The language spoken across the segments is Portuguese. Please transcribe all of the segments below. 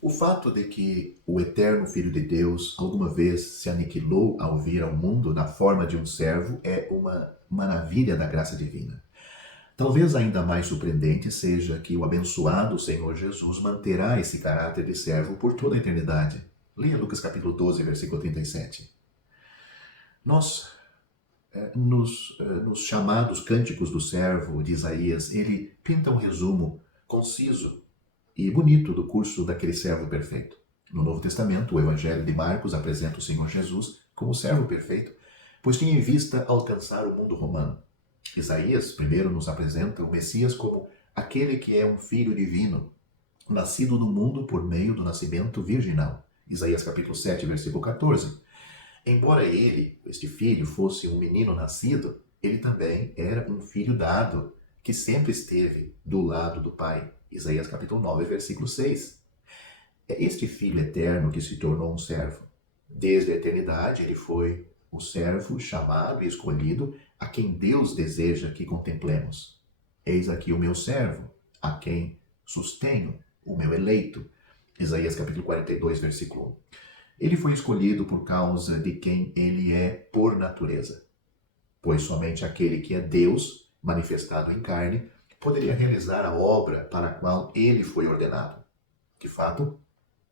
O fato de que o eterno Filho de Deus alguma vez se aniquilou ao vir ao mundo na forma de um servo é uma maravilha da graça divina. Talvez ainda mais surpreendente seja que o abençoado Senhor Jesus manterá esse caráter de servo por toda a eternidade. Leia Lucas capítulo 12, versículo 37. Nós, nos chamados Cânticos do Servo de Isaías, ele pinta um resumo conciso e bonito do curso daquele servo perfeito. No Novo Testamento, o Evangelho de Marcos apresenta o Senhor Jesus como servo perfeito, pois tinha em vista alcançar o mundo romano. Isaías, primeiro, nos apresenta o Messias como aquele que é um filho divino, nascido no mundo por meio do nascimento virginal. Isaías capítulo 7, versículo 14. Embora ele, este filho, fosse um menino nascido, ele também era um filho dado, que sempre esteve do lado do Pai. Isaías capítulo 9, versículo 6. É este Filho eterno que se tornou um servo. Desde a eternidade ele foi o servo chamado e escolhido a quem Deus deseja que contemplemos. Eis aqui o meu servo, a quem sustenho, o meu eleito. Isaías capítulo 42, versículo 1. Ele foi escolhido por causa de quem ele é por natureza, pois somente aquele que é Deus, manifestado em carne, poderia realizar a obra para a qual ele foi ordenado. De fato,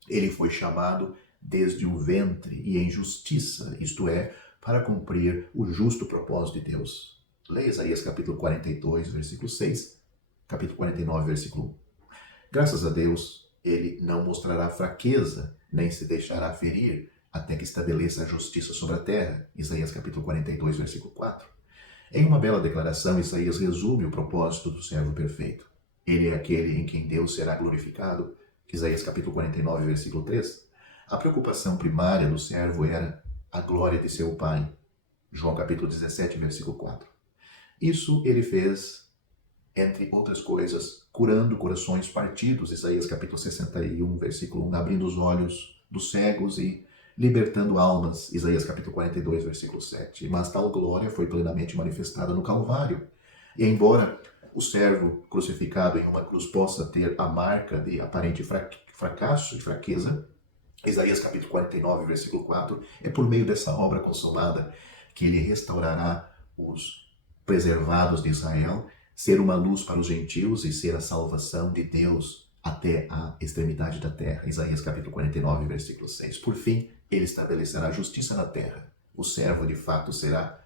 ele foi chamado desde o ventre e em justiça, isto é, para cumprir o justo propósito de Deus. Leia Isaías capítulo 42, versículo 6, capítulo 49, versículo 1. Graças a Deus, ele não mostrará fraqueza, nem se deixará ferir, até que estabeleça a justiça sobre a terra. Isaías capítulo 42, versículo 4. Em uma bela declaração, Isaías resume o propósito do servo perfeito. Ele é aquele em quem Deus será glorificado. Isaías capítulo 49, versículo 3. A preocupação primária do servo era a glória de seu Pai. João capítulo 17, versículo 4. Isso ele fez, entre outras coisas, curando corações partidos. Isaías capítulo 61, versículo 1. Abrindo os olhos dos cegos e libertando almas, Isaías capítulo 42, versículo 7. Mas tal glória foi plenamente manifestada no Calvário. E embora o servo crucificado em uma cruz possa ter a marca de aparente fracasso e fraqueza, Isaías capítulo 49, versículo 4, é por meio dessa obra consumada que ele restaurará os preservados de Israel, ser uma luz para os gentios e ser a salvação de Deus até a extremidade da terra. Isaías capítulo 49, versículo 6. Por fim, ele estabelecerá justiça na terra. O servo, de fato, será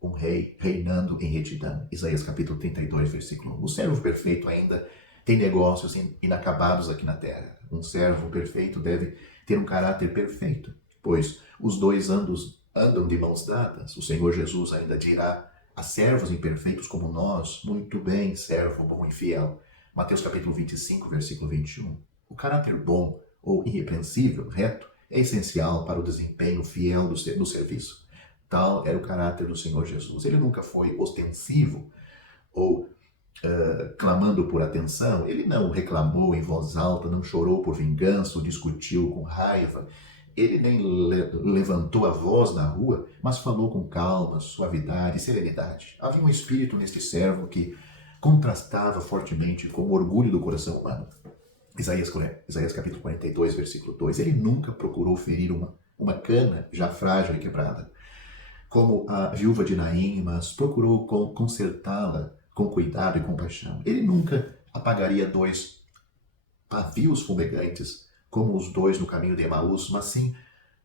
um rei reinando em retidão. Isaías capítulo 32, versículo 1. O servo perfeito ainda tem negócios inacabados aqui na terra. Um servo perfeito deve ter um caráter perfeito, pois os dois andam de mãos dadas. O Senhor Jesus ainda dirá a servos imperfeitos como nós: muito bem, servo bom e fiel. Mateus capítulo 25, versículo 21. O caráter bom ou irrepreensível, reto, é essencial para o desempenho fiel no serviço. Tal era o caráter do Senhor Jesus. Ele nunca foi ostensivo ou clamando por atenção. Ele não reclamou em voz alta, não chorou por vingança ou discutiu com raiva. Ele nem levantou a voz na rua, mas falou com calma, suavidade e serenidade. Havia um espírito neste servo que contrastava fortemente com o orgulho do coração humano. Isaías capítulo 42, versículo 2. Ele nunca procurou ferir uma cana já frágil e quebrada, como a viúva de Naim, mas procurou consertá-la com cuidado e compaixão. Ele nunca apagaria dois pavios fumegantes, como os dois no caminho de Emaús, mas sim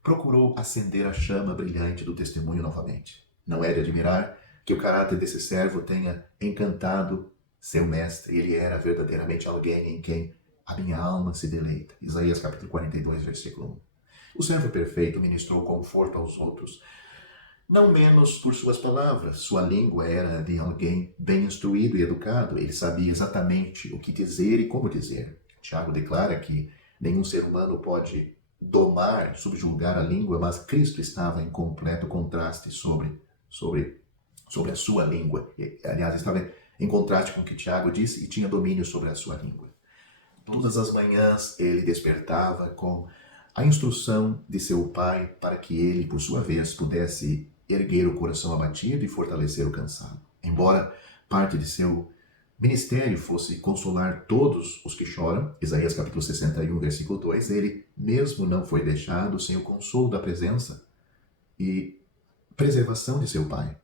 procurou acender a chama brilhante do testemunho novamente. Não é de admirar que o caráter desse servo tenha encantado seu mestre. Ele era verdadeiramente alguém em quem a minha alma se deleita. Isaías capítulo 42, versículo 1. O servo perfeito ministrou conforto aos outros, não menos por suas palavras. Sua língua era de alguém bem instruído e educado. Ele sabia exatamente o que dizer e como dizer. Tiago declara que nenhum ser humano pode domar, subjugar a língua, mas Cristo estava em completo contraste sobre a sua língua. Aliás, estava em contraste com o que Tiago disse e tinha domínio sobre a sua língua. Todas as manhãs ele despertava com a instrução de seu pai para que ele, por sua vez, pudesse erguer o coração abatido e fortalecer o cansado. Embora parte de seu ministério fosse consolar todos os que choram, Isaías capítulo 61, versículo 2, ele mesmo não foi deixado sem o consolo da presença e preservação de seu pai.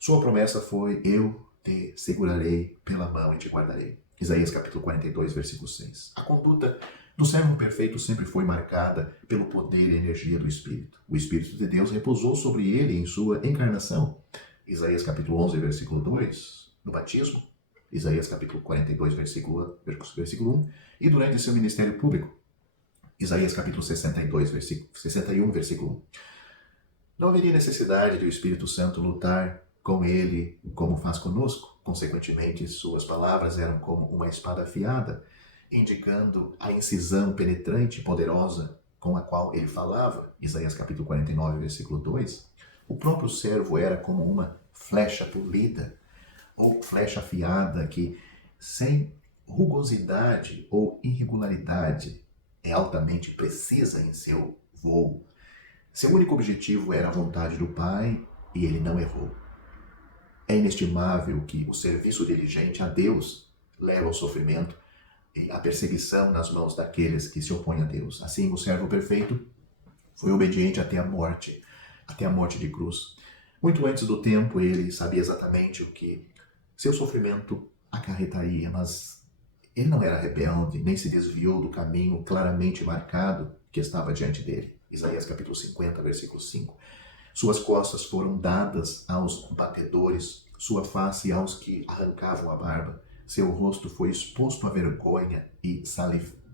Sua promessa foi: eu te segurarei pela mão e te guardarei. Isaías capítulo 42, versículo 6. A conduta do servo perfeito sempre foi marcada pelo poder e energia do Espírito. O Espírito de Deus repousou sobre ele em sua encarnação. Isaías capítulo 11, versículo 2, no batismo. Isaías capítulo 42, versículo 1, e durante seu ministério público. Isaías capítulo 61, versículo 1. Não haveria necessidade de o Espírito Santo lutar com ele como faz conosco. Consequentemente, suas palavras eram como uma espada afiada, indicando a incisão penetrante e poderosa com a qual ele falava. Isaías capítulo 49, versículo 2. O próprio servo era como uma flecha polida, ou flecha afiada, que, sem rugosidade ou irregularidade, é altamente precisa em seu voo. Seu único objetivo era a vontade do Pai, e ele não errou. É inestimável que o serviço diligente a Deus leva ao sofrimento e à perseguição nas mãos daqueles que se opõem a Deus. Assim, o servo perfeito foi obediente até a morte de cruz. Muito antes do tempo, ele sabia exatamente o que seu sofrimento acarretaria, mas ele não era rebelde, nem se desviou do caminho claramente marcado que estava diante dele. Isaías capítulo 50, versículo 5. Suas costas foram dadas aos batedores, sua face aos que arrancavam a barba. Seu rosto foi exposto à vergonha e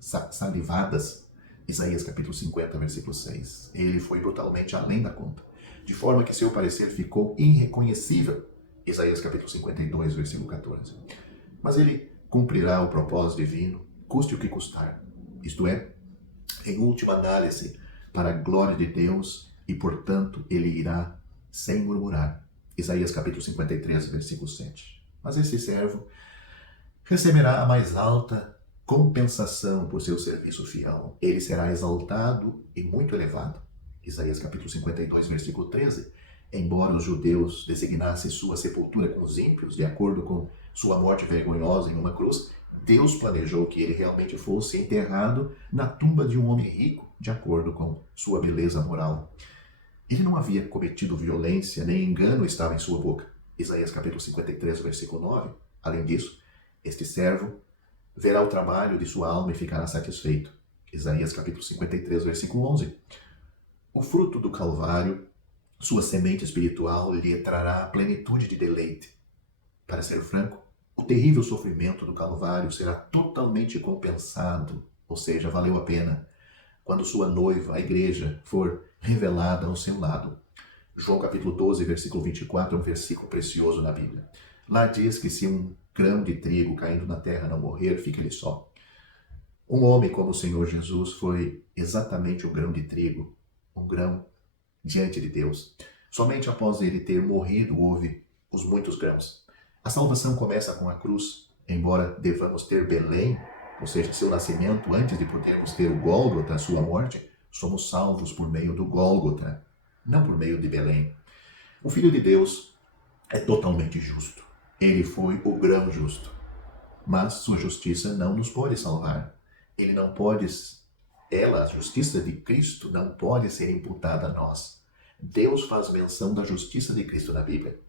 salivadas. Isaías capítulo 50, versículo 6. Ele foi brutalmente além da conta, de forma que seu parecer ficou irreconhecível. Isaías capítulo 52, versículo 14. Mas ele cumprirá o propósito divino, custe o que custar. Isto é, em última análise, para a glória de Deus, e portanto ele irá sem murmurar. Isaías capítulo 53, versículo 7. Mas esse servo receberá a mais alta compensação por seu serviço fiel. Ele será exaltado e muito elevado. Isaías capítulo 52, versículo 13. Embora os judeus designassem sua sepultura com os ímpios, de acordo com sua morte vergonhosa em uma cruz, Deus planejou que ele realmente fosse enterrado na tumba de um homem rico, de acordo com sua beleza moral. Ele não havia cometido violência, nem engano estava em sua boca. Isaías capítulo 53, versículo 9. Além disso, este servo verá o trabalho de sua alma e ficará satisfeito. Isaías capítulo 53, versículo 11. O fruto do Calvário, sua semente espiritual, lhe trará a plenitude de deleite. Para ser franco, o terrível sofrimento do Calvário será totalmente compensado, ou seja, valeu a pena, quando sua noiva, a igreja, for revelada ao seu lado. João capítulo 12, versículo 24, é um versículo precioso na Bíblia. Lá diz que se um grão de trigo caindo na terra não morrer, fica ele só. Um homem como o Senhor Jesus foi exatamente um grão de trigo, um grão diante de Deus. Somente após ele ter morrido houve os muitos grãos. A salvação começa com a cruz, embora devamos ter Belém, ou seja, seu nascimento, antes de podermos ter o Gólgota, a sua morte, somos salvos por meio do Gólgota, não por meio de Belém. O Filho de Deus é totalmente justo. Ele foi o grão justo. Mas sua justiça não nos pode salvar. A justiça de Cristo, não pode ser imputada a nós. Deus faz menção da justiça de Cristo na Bíblia.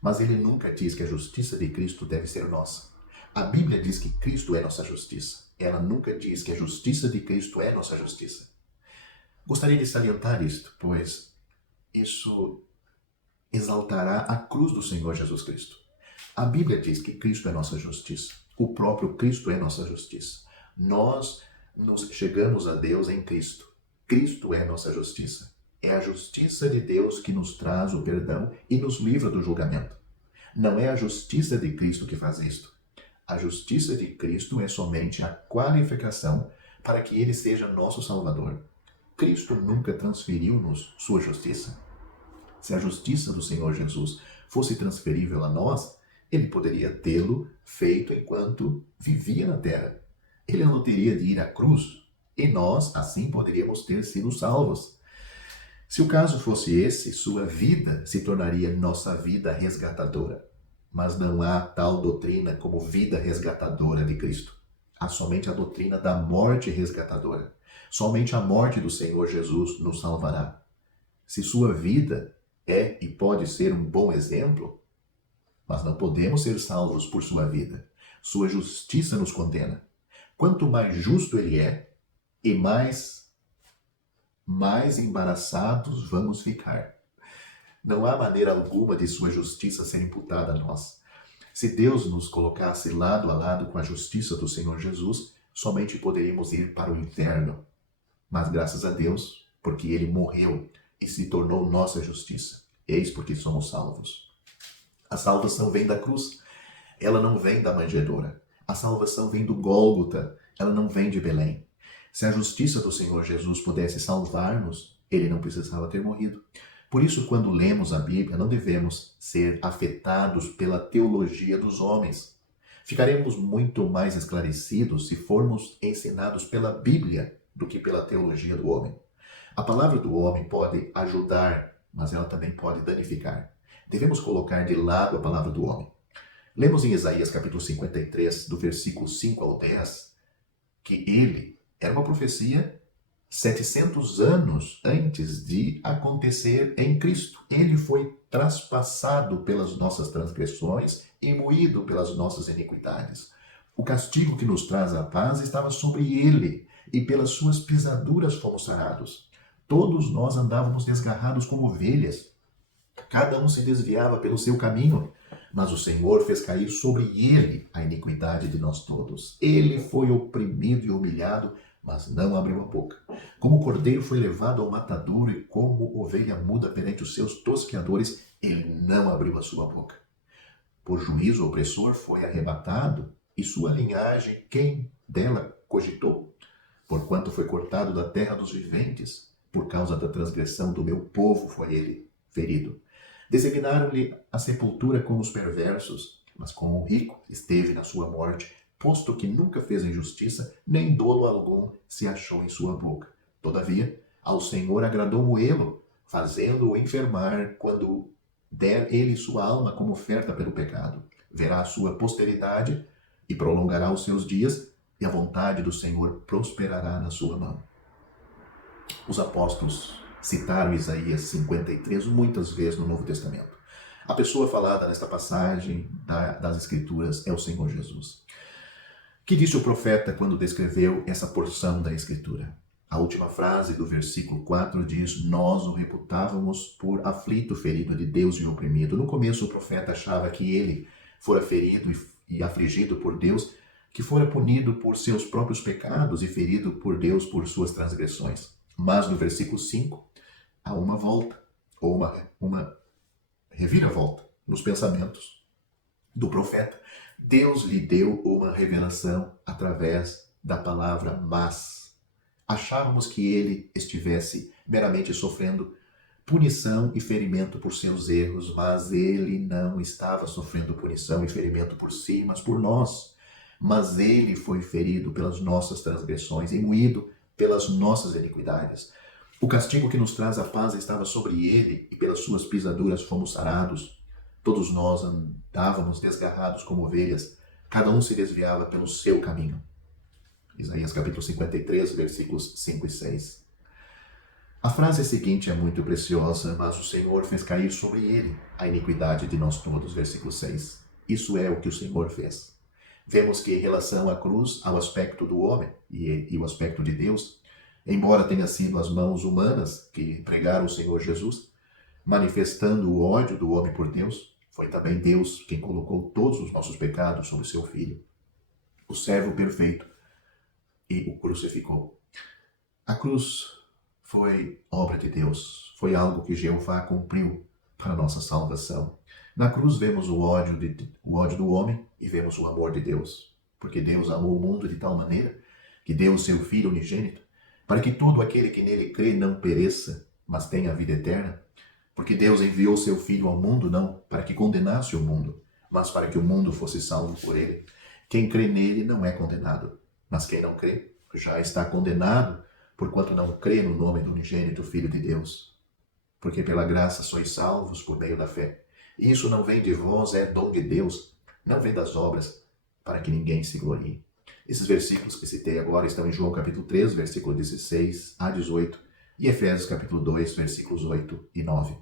Mas ele nunca diz que a justiça de Cristo deve ser nossa. A Bíblia diz que Cristo é nossa justiça. Ela nunca diz que a justiça de Cristo é nossa justiça. Gostaria de salientar isto, pois isso exaltará a cruz do Senhor Jesus Cristo. A Bíblia diz que Cristo é nossa justiça. O próprio Cristo é nossa justiça. Nós nos chegamos a Deus em Cristo. Cristo é nossa justiça. É a justiça de Deus que nos traz o perdão e nos livra do julgamento. Não é a justiça de Cristo que faz isto. A justiça de Cristo é somente a qualificação para que Ele seja nosso Salvador. Cristo nunca transferiu-nos sua justiça. Se a justiça do Senhor Jesus fosse transferível a nós, Ele poderia tê-lo feito enquanto vivia na terra. Ele não teria de ir à cruz e nós, assim, poderíamos ter sido salvos. Se o caso fosse esse, sua vida se tornaria nossa vida resgatadora. Mas não há tal doutrina como vida resgatadora de Cristo. Há somente a doutrina da morte resgatadora. Somente a morte do Senhor Jesus nos salvará. Se sua vida é e pode ser um bom exemplo, mas não podemos ser salvos por sua vida. Sua justiça nos condena. Quanto mais justo ele é, e mais embaraçados vamos ficar. Não há maneira alguma de sua justiça ser imputada a nós. Se Deus nos colocasse lado a lado com a justiça do Senhor Jesus, somente poderíamos ir para o inferno. Mas graças a Deus, porque ele morreu e se tornou nossa justiça. Eis porque somos salvos. A salvação vem da cruz, ela não vem da manjedoura. A salvação vem do Gólgota, ela não vem de Belém. Se a justiça do Senhor Jesus pudesse salvar-nos, ele não precisava ter morrido. Por isso, quando lemos a Bíblia, não devemos ser afetados pela teologia dos homens. Ficaremos muito mais esclarecidos se formos ensinados pela Bíblia do que pela teologia do homem. A palavra do homem pode ajudar, mas ela também pode danificar. Devemos colocar de lado a palavra do homem. Lemos em Isaías capítulo 53, do versículo 5 ao 10, que ele era uma profecia 700 anos antes de acontecer em Cristo. Ele foi traspassado pelas nossas transgressões e moído pelas nossas iniquidades. O castigo que nos traz a paz estava sobre ele, e pelas suas pisaduras fomos sarados. Todos nós andávamos desgarrados como ovelhas. Cada um se desviava pelo seu caminho, mas o Senhor fez cair sobre ele a iniquidade de nós todos. Ele foi oprimido e humilhado, mas não abriu a boca. Como o cordeiro foi levado ao matadouro e como ovelha muda perante os seus tosqueadores, ele não abriu a sua boca. Por juízo opressor foi arrebatado, e sua linhagem, quem dela cogitou? Porquanto foi cortado da terra dos viventes, por causa da transgressão do meu povo foi ele ferido. Designaram-lhe a sepultura com os perversos, mas com o rico esteve na sua morte, posto que nunca fez injustiça, nem dolo algum se achou em sua boca. Todavia, ao Senhor agradou moê-lo, fazendo-o enfermar, quando der ele sua alma como oferta pelo pecado. Verá a sua posteridade e prolongará os seus dias, e a vontade do Senhor prosperará na sua mão. Os apóstolos citaram Isaías 53 muitas vezes no Novo Testamento. A pessoa falada nesta passagem das Escrituras é o Senhor Jesus. Que disse o profeta quando descreveu essa porção da Escritura? A última frase do versículo 4 diz: nós o reputávamos por aflito, ferido de Deus e oprimido. No começo o profeta achava que ele fora ferido e afligido por Deus, que fora punido por seus próprios pecados e ferido por Deus por suas transgressões. Mas no versículo 5, há uma volta, ou uma reviravolta nos pensamentos do profeta. Deus lhe deu uma revelação através da palavra mas. Achávamos que ele estivesse meramente sofrendo punição e ferimento por seus erros, mas ele não estava sofrendo punição e ferimento por si, mas por nós. Mas ele foi ferido pelas nossas transgressões e moído pelas nossas iniquidades. O castigo que nos traz a paz estava sobre ele, e pelas suas pisaduras fomos sarados. Todos nós andávamos desgarrados como ovelhas, cada um se desviava pelo seu caminho. Isaías capítulo 53, versículos 5 e 6. A frase seguinte é muito preciosa, mas o Senhor fez cair sobre ele a iniquidade de nós todos, versículo 6. Isso é o que o Senhor fez. Vemos que em relação à cruz, ao aspecto do homem e o aspecto de Deus, embora tenha sido as mãos humanas que pregaram o Senhor Jesus, manifestando o ódio do homem por Deus, foi também Deus quem colocou todos os nossos pecados sobre seu Filho, o servo perfeito, e o crucificou. A cruz foi obra de Deus, foi algo que Jeová cumpriu para a nossa salvação. Na cruz vemos o ódio do homem e vemos o amor de Deus, porque Deus amou o mundo de tal maneira que deu o seu Filho unigênito, para que todo aquele que nele crê não pereça, mas tenha a vida eterna. Porque Deus enviou seu Filho ao mundo não para que condenasse o mundo, mas para que o mundo fosse salvo por ele. Quem crê nele não é condenado, mas quem não crê já está condenado, porquanto não crê no nome do unigênito Filho de Deus. Porque pela graça sois salvos por meio da fé. Isso não vem de vós, é dom de Deus, não vem das obras, para que ninguém se glorie. Esses versículos que citei agora estão em João capítulo 3, versículo 16 a 18, e Efésios capítulo 2, versículos 8 e 9.